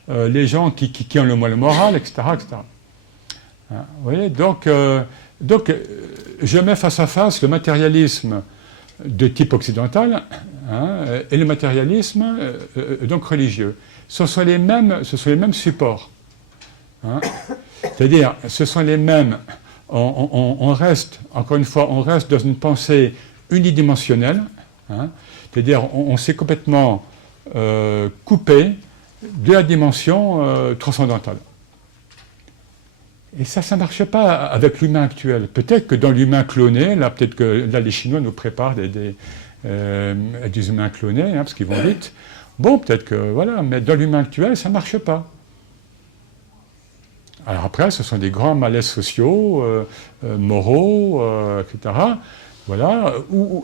les gens qui ont le moins le moral, etc. etc. Vous voyez, donc, je mets face à face le matérialisme de type occidental et le matérialisme donc religieux. Ce sont les mêmes supports. C'est-à-dire, ce sont les mêmes. On reste, encore une fois, dans une pensée unidimensionnelle. C'est-à-dire, on s'est complètement coupé de la dimension transcendantale. Et ça ne marche pas avec l'humain actuel. Peut-être que dans l'humain cloné, peut-être que les Chinois nous préparent des humains clonés, parce qu'ils vont vite. Peut-être que, voilà, mais dans l'humain actuel, ça ne marche pas. Alors après, ce sont des grands malaises sociaux, moraux, etc. Voilà,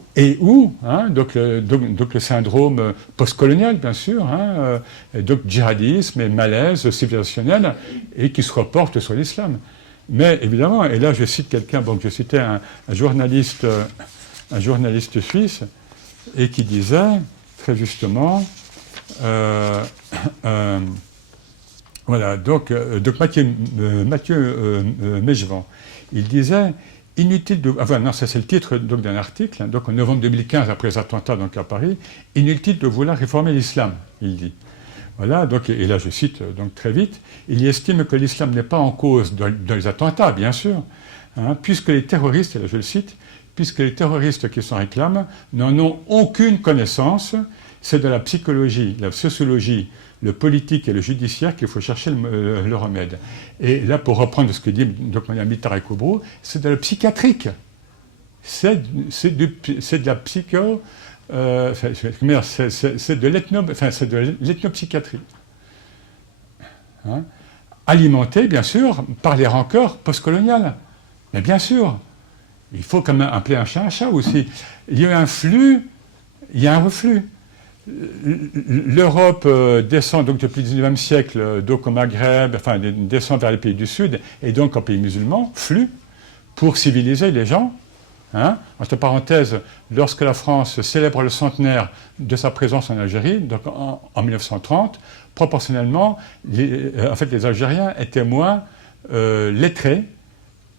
donc le syndrome postcolonial, bien sûr, donc djihadisme et malaise civilisationnel, et qui se reporte sur l'islam. Mais évidemment, et là je cite quelqu'un, je citais un journaliste suisse, et qui disait, très justement, voilà, donc Mathieu Mégevant, il disait inutile de. Ça c'est le titre d'un article, donc en novembre 2015, après les attentats donc, à Paris, inutile de vouloir réformer l'islam, il dit. Voilà, donc, et là je cite donc très vite, il estime que l'islam n'est pas en cause dans les attentats, bien sûr, puisque les terroristes, et là je le cite, puisque les terroristes qui s'en réclament n'en ont aucune connaissance, c'est de la psychologie, la sociologie, le politique et le judiciaire qu'il faut chercher le remède. Et là, pour reprendre ce que dit donc Mme Mitterrand-Kobrou, c'est de la psychiatrique. C'est de la psycho... c'est de l'ethnopsychiatrie. Alimentée, bien sûr, par les rancœurs postcoloniales. Mais bien sûr, il faut quand même appeler un chat un chat aussi. Il y a un flux, il y a un reflux. L'Europe descend donc depuis le XIXe siècle, donc au Maghreb, descend vers les pays du Sud, et donc en pays musulmans, flux, pour civiliser les gens. Entre parenthèses, lorsque la France célèbre le centenaire de sa présence en Algérie, donc en 1930, proportionnellement, les Algériens étaient moins lettrés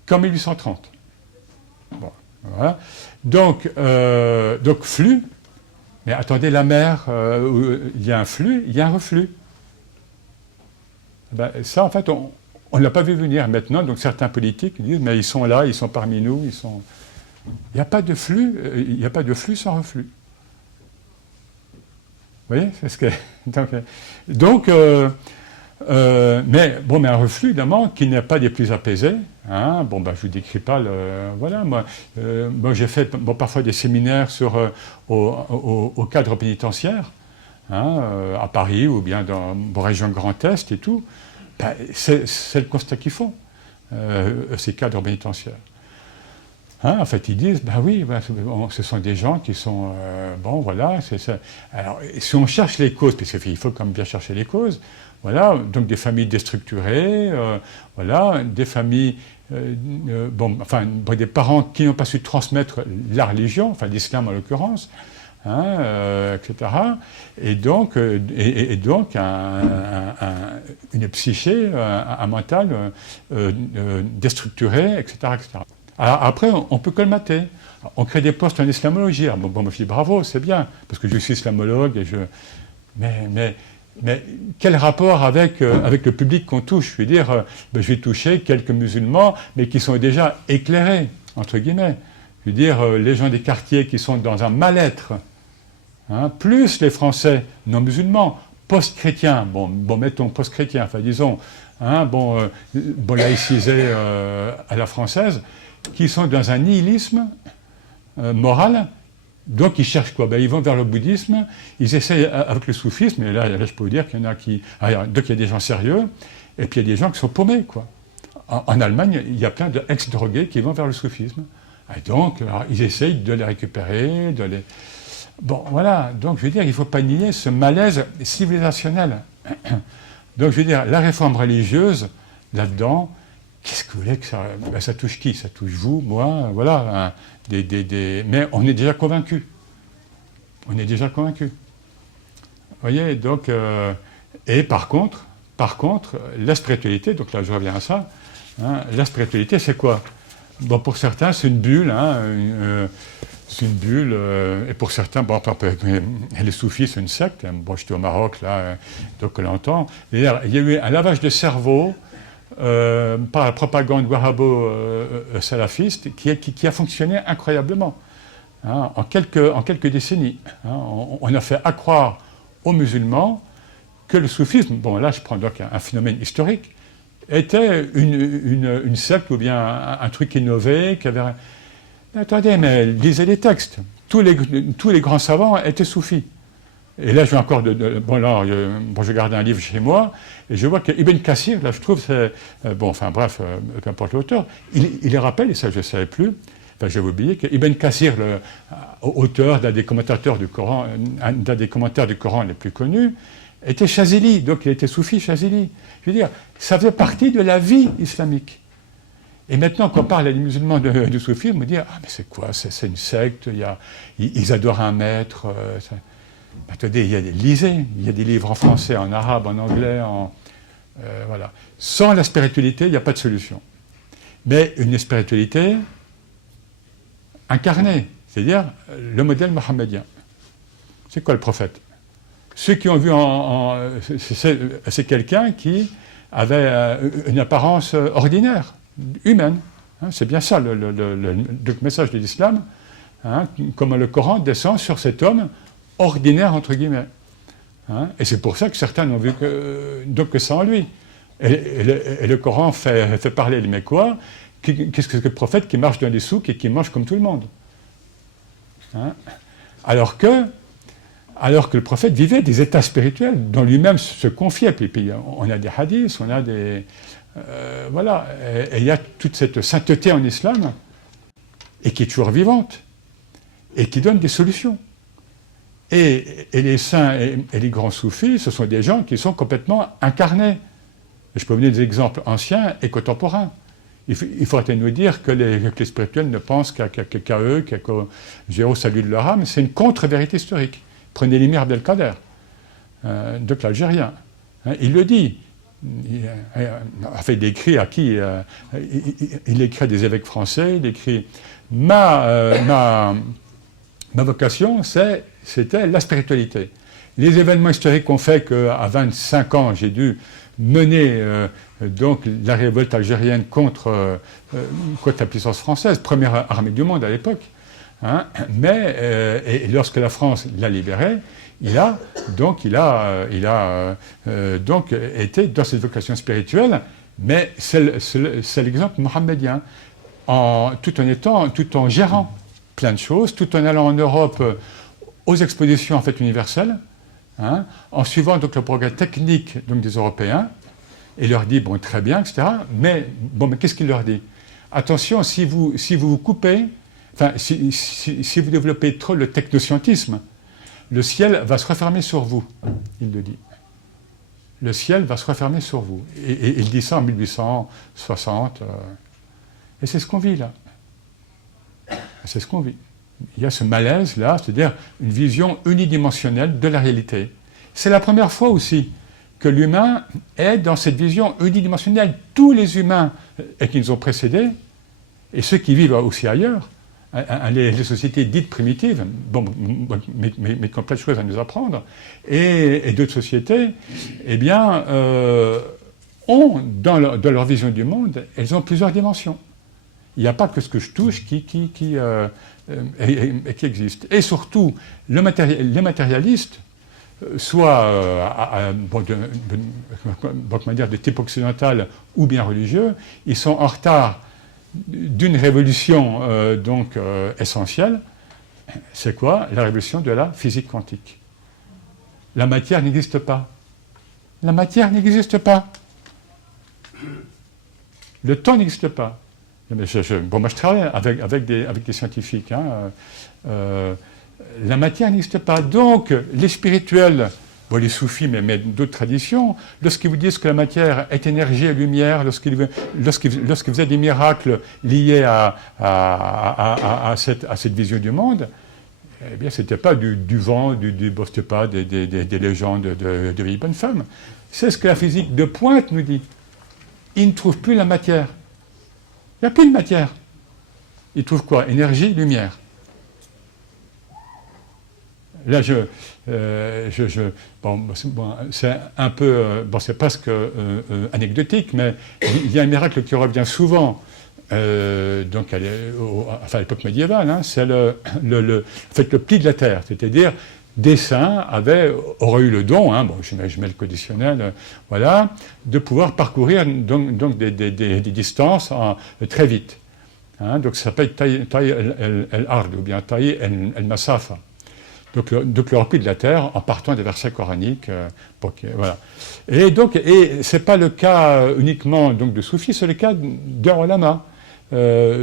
qu'en 1830. Voilà. Donc, flux, mais attendez, la mer, il y a un flux, il y a un reflux. Ben, ça, en fait, on ne l'a pas vu venir maintenant. Donc, certains politiques disent, mais ils sont là, ils sont parmi nous, ils sont... Il n'y a pas de flux, il n'y a pas de flux sans reflux. Vous voyez, c'est ce que... Donc, mais un reflux, évidemment, qui n'est pas des plus apaisés. Hein. Bon, ben, je ne vous décris pas le... Voilà, moi j'ai fait parfois des séminaires au cadre pénitentiaire, hein, à Paris ou bien dans la région Grand Est et tout. Ben, c'est le constat qu'ils font, ces cadres pénitentiaires. Hein, en fait, ils disent, ben oui, ce sont des gens qui sont... bon, voilà, c'est ça. Alors, si on cherche les causes, parce qu'il faut quand même bien chercher les causes, voilà, donc des familles déstructurées, voilà, des familles... des parents qui n'ont pas su transmettre la religion, enfin l'islam en l'occurrence, hein, etc. Et donc, une psyché, un mental déstructuré, etc., etc. Alors après, on peut colmater. On crée des postes en islamologie. Alors, bon, je dis bravo, c'est bien, parce que je suis islamologue et je... Mais quel rapport avec le public qu'on touche? Je veux dire, je vais toucher quelques musulmans, mais qui sont déjà éclairés, entre guillemets. Je veux dire, les gens des quartiers qui sont dans un mal-être, hein, plus les Français non musulmans, post-chrétiens, mettons post-chrétiens, enfin disons, hein, laïcisés à la française, qui sont dans un nihilisme moral. Donc ils cherchent quoi? Ils vont vers le bouddhisme, ils essayent avec le soufisme, et là je peux vous dire qu'il y en a qui... donc il y a des gens sérieux, et puis il y a des gens qui sont paumés, quoi. En Allemagne, il y a plein d'ex-drogués qui vont vers le soufisme. Et donc, ils essayent de les récupérer, de les... Bon, voilà, donc je veux dire, il ne faut pas nier ce malaise civilisationnel. Donc je veux dire, la réforme religieuse, là-dedans, qu'est-ce que vous voulez que ça... ça touche qui? Ça touche vous, moi, voilà. Mais on est déjà convaincus. On est déjà convaincus. Vous voyez, donc... et par contre, la spiritualité, donc là je reviens à ça, hein, la spiritualité c'est quoi? Bon, pour certains c'est une bulle, hein, c'est une bulle, et pour certains, les soufis c'est une secte. Bon, j'étais au Maroc là, donc on l'entend. Il y a eu un lavage de cerveau par la propagande wahhabo-salafiste qui a fonctionné incroyablement, hein, en quelques décennies. Hein, on a fait accroire aux musulmans que le soufisme, bon là je prends donc un phénomène historique, était une secte ou bien un truc innové qui avait... Attendez, mais lisez les textes. Tous les grands savants étaient soufis. Et là, je vais encore je garde un livre chez moi, et je vois que Ibn Kassir, là, je trouve, c'est... peu importe l'auteur, il les rappelle, et ça, je ne savais plus, enfin, j'avais oublié, que Ibn Kassir, auteur d'un des commentateurs du Coran, d'un des commentaires du Coran les plus connus, était Chazili, donc il était soufi Chazili. Je veux dire, ça faisait partie de la vie islamique. Et maintenant, quand on parle à des musulmans du soufisme, on dit, ah, mais c'est quoi? C'est une secte, ils adorent un maître. Attendez, lisez, il y a des livres en français, en arabe, en anglais, voilà. Sans la spiritualité, il n'y a pas de solution. Mais une spiritualité incarnée, c'est-à-dire le modèle mohammedien. C'est quoi le prophète? Ceux qui ont vu c'est quelqu'un qui avait une apparence ordinaire, humaine. Hein, c'est bien ça le message de l'islam, hein, comment le Coran descend sur cet homme ordinaire, entre guillemets. Hein, et c'est pour ça que certains n'ont vu que ça en lui. Et le Coran fait parler les Mécois. Qu'est-ce que le prophète qui marche dans les souks et qui mange comme tout le monde, hein, alors que le prophète vivait des états spirituels dont lui-même se confiait. Puis on a des hadiths, on a des... voilà. Et il y a toute cette sainteté en islam, et qui est toujours vivante, et qui donne des solutions. Et les saints et les grands soufis, ce sont des gens qui sont complètement incarnés. Je peux vous donner des exemples anciens et contemporains. Il faudrait nous dire que les spirituels ne pensent qu'à eux, qu'au salut de leur âme. C'est une contre-vérité historique. Prenez l'émir Abdelkader, donc l'Algérien. Hein, il le dit. a fait des écrits à qui il écrit à des évêques français, il écrit ma vocation, c'était la spiritualité. Les événements historiques ont fait qu'à 25 ans, j'ai dû mener donc la révolte algérienne contre la puissance française, première armée du monde à l'époque. Hein, et lorsque la France l'a libéré, il a donc été dans cette vocation spirituelle, mais c'est l'exemple mohammedien, tout en gérant plein de choses, tout en allant en Europe aux expositions en fait universelles, hein, en suivant donc le progrès technique donc, des Européens, et leur dit bon très bien, etc. Mais qu'est-ce qu'il leur dit? Attention, si vous vous coupez, enfin si vous développez trop le technoscientisme, le ciel va se refermer sur vous, il le dit. Le ciel va se refermer sur vous. Et il dit ça en 1860. Et c'est ce qu'on vit là. C'est ce qu'on vit. Il y a ce malaise là, c'est-à-dire une vision unidimensionnelle de la réalité. C'est la première fois aussi que l'humain est dans cette vision unidimensionnelle. Tous les humains qui nous ont précédés, et ceux qui vivent aussi ailleurs, les sociétés dites primitives, mais qui ont plein de choses à nous apprendre, et d'autres sociétés, eh bien, ont, dans leur vision du monde, elles ont plusieurs dimensions. Il n'y a pas que ce que je touche qui existe. Et surtout, les matérialistes, soit de type occidental ou bien religieux, ils sont en retard d'une révolution essentielle. C'est quoi? La révolution de la physique quantique. La matière n'existe pas. La matière n'existe pas. Le temps n'existe pas. Je travaille avec des scientifiques. La matière n'existe pas. Donc, les spirituels, les soufis, mais d'autres traditions, lorsqu'ils vous disent que la matière est énergie et lumière, lorsqu'ils faisaient des miracles liés à cette vision du monde, eh bien, ce n'était pas du vent, c'était pas des légendes de vieilles bonnes femmes. C'est ce que la physique de pointe nous dit. Ils ne trouvent plus la matière. Il n'y a plus de matière. Ils trouvent quoi? Énergie, lumière. Là, c'est un peu, c'est presque anecdotique, mais il y a un miracle qui revient souvent, donc à l'époque médiévale, hein, c'est le pli de la terre, c'est-à-dire des saints auraient eu le don, hein, je mets le conditionnel, voilà, de pouvoir parcourir donc des distances très vite. Hein, donc ça s'appelle Taï el-Ard ou bien Taï el-Masafa. Donc le repli de la terre en partant des versets coraniques. Voilà. Et ce n'est pas le cas uniquement donc, de Soufi, c'est le cas d'un Lama.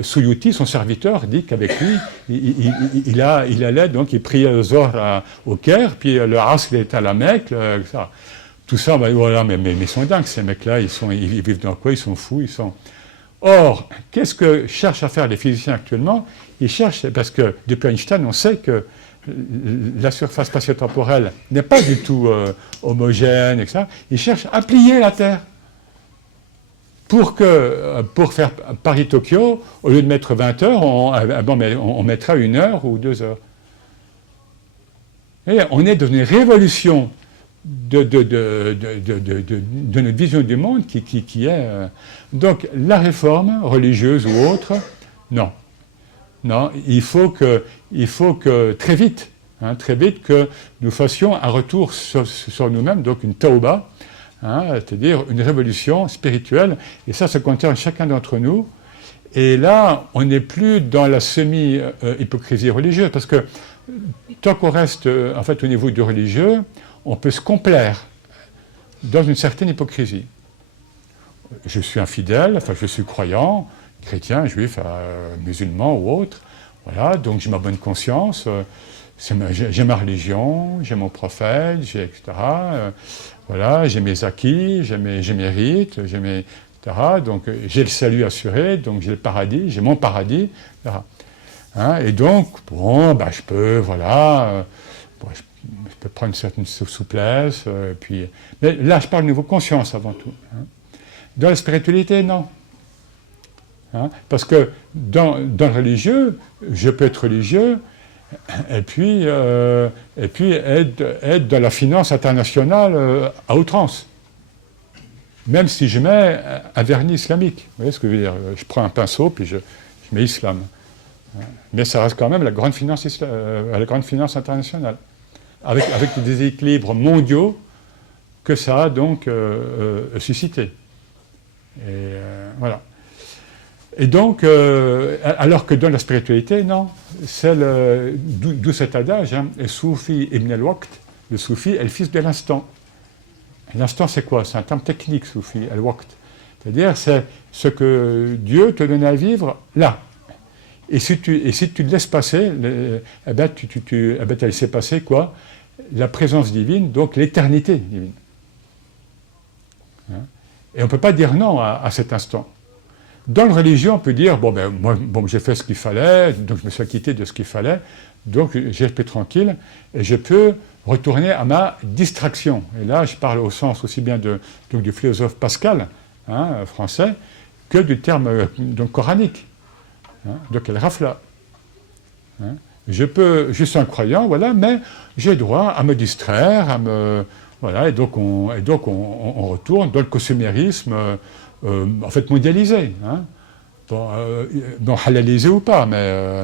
Suyuti, son serviteur, dit qu'avec lui, il allait, donc il priait le Zohar au Caire, puis le Asr, il était à la Mecque, ça. Tout ça, voilà, mais ils sont dingues, ces mecs-là, ils vivent dans quoi? Ils sont fous, Or, qu'est-ce que cherchent à faire les physiciens actuellement? Ils cherchent, parce que depuis Einstein, on sait que la surface spatio-temporelle n'est pas du tout homogène, etc. Ils cherchent à plier la Terre pour faire Paris-Tokyo, au lieu de mettre 20 heures, on mettra 1 heure ou 2 heures. Et on est dans une révolution de notre vision du monde qui est... Donc la réforme, religieuse ou autre, non. Non, il faut que très vite, que nous fassions un retour sur nous-mêmes, donc une tauba, c'est-à-dire une révolution spirituelle, et ça concerne chacun d'entre nous. Et là, on n'est plus dans la semi-hypocrisie religieuse, parce que tant qu'on reste en fait au niveau du religieux, on peut se complaire dans une certaine hypocrisie. Je suis infidèle, je suis croyant, chrétien, juif, musulman ou autre, voilà, donc j'ai ma bonne conscience, j'ai ma religion, j'ai mon prophète, etc. Voilà, j'ai mes acquis, j'ai mes rites, etc. Donc j'ai le salut assuré, donc j'ai le paradis, j'ai mon paradis, etc. Et donc, je peux, voilà, peut prendre une certaine souplesse. Puis... Mais là, je parle niveau conscience avant tout. Hein. Dans la spiritualité, non. Hein, parce que dans le religieux, je peux être religieux et puis être dans la finance internationale à outrance. Même si je mets un vernis islamique. Vous voyez ce que je veux dire? Je prends un pinceau puis je mets islam. Mais ça reste quand même la grande finance internationale. Avec les déséquilibres mondiaux que ça a donc suscité. Et voilà. Et donc, alors que dans la spiritualité, non. D'où cet adage, hein, Soufi ibn al-Waqt, le soufi est le fils de l'instant. L'instant, c'est quoi? C'est un terme technique, soufi, al-Waqt. C'est-à-dire, c'est ce que Dieu te donne à vivre là. Et si tu le laisses passer, tu as laissé passer quoi? La présence divine, donc l'éternité divine. Hein? Et on ne peut pas dire non à cet instant. Dans la religion, on peut dire, moi, j'ai fait ce qu'il fallait, donc je me suis acquitté de ce qu'il fallait, donc j'ai été tranquille, et je peux retourner à ma distraction. Et là, je parle au sens aussi bien du philosophe Pascal, hein, français, que du terme donc, coranique. Hein, donc el-rafla. Hein. Je suis un croyant, voilà, mais j'ai droit à me distraire, voilà, et donc on retourne dans le consumérisme en fait mondialisé. Hein. Bon, halalisé ou pas, mais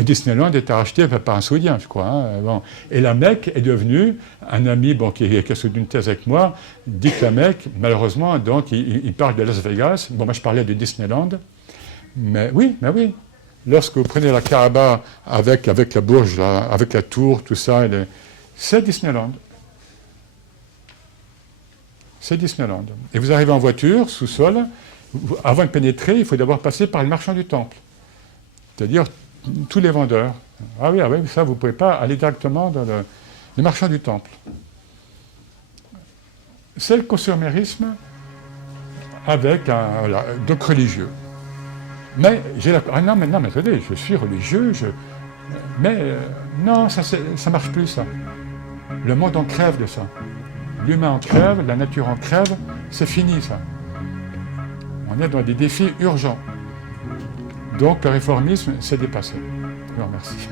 Disneyland est racheté par un Saoudien, je crois. Hein, bon. Et la Mecque est devenue, un ami qui est sur une thèse avec moi, dit que la Mecque, malheureusement, donc il parle de Las Vegas. Bon, moi je parlais de Disneyland. Mais oui. Lorsque vous prenez la Kaaba avec la bourge, là, avec la tour, tout ça, c'est Disneyland. C'est Disneyland. Et vous arrivez en voiture, sous-sol, avant de pénétrer, il faut d'abord passer par le marchand du temple. C'est-à-dire tous les vendeurs. Ah oui, ça, vous ne pouvez pas aller directement dans le marchand du temple. C'est le consumérisme avec donc religieux. Mais non, mais attendez, je suis religieux, non, ça ne marche plus, ça. Le monde en crève de ça. L'humain en crève, la nature en crève, c'est fini, ça. On est dans des défis urgents. Donc, le réformisme s'est dépassé. Je vous remercie.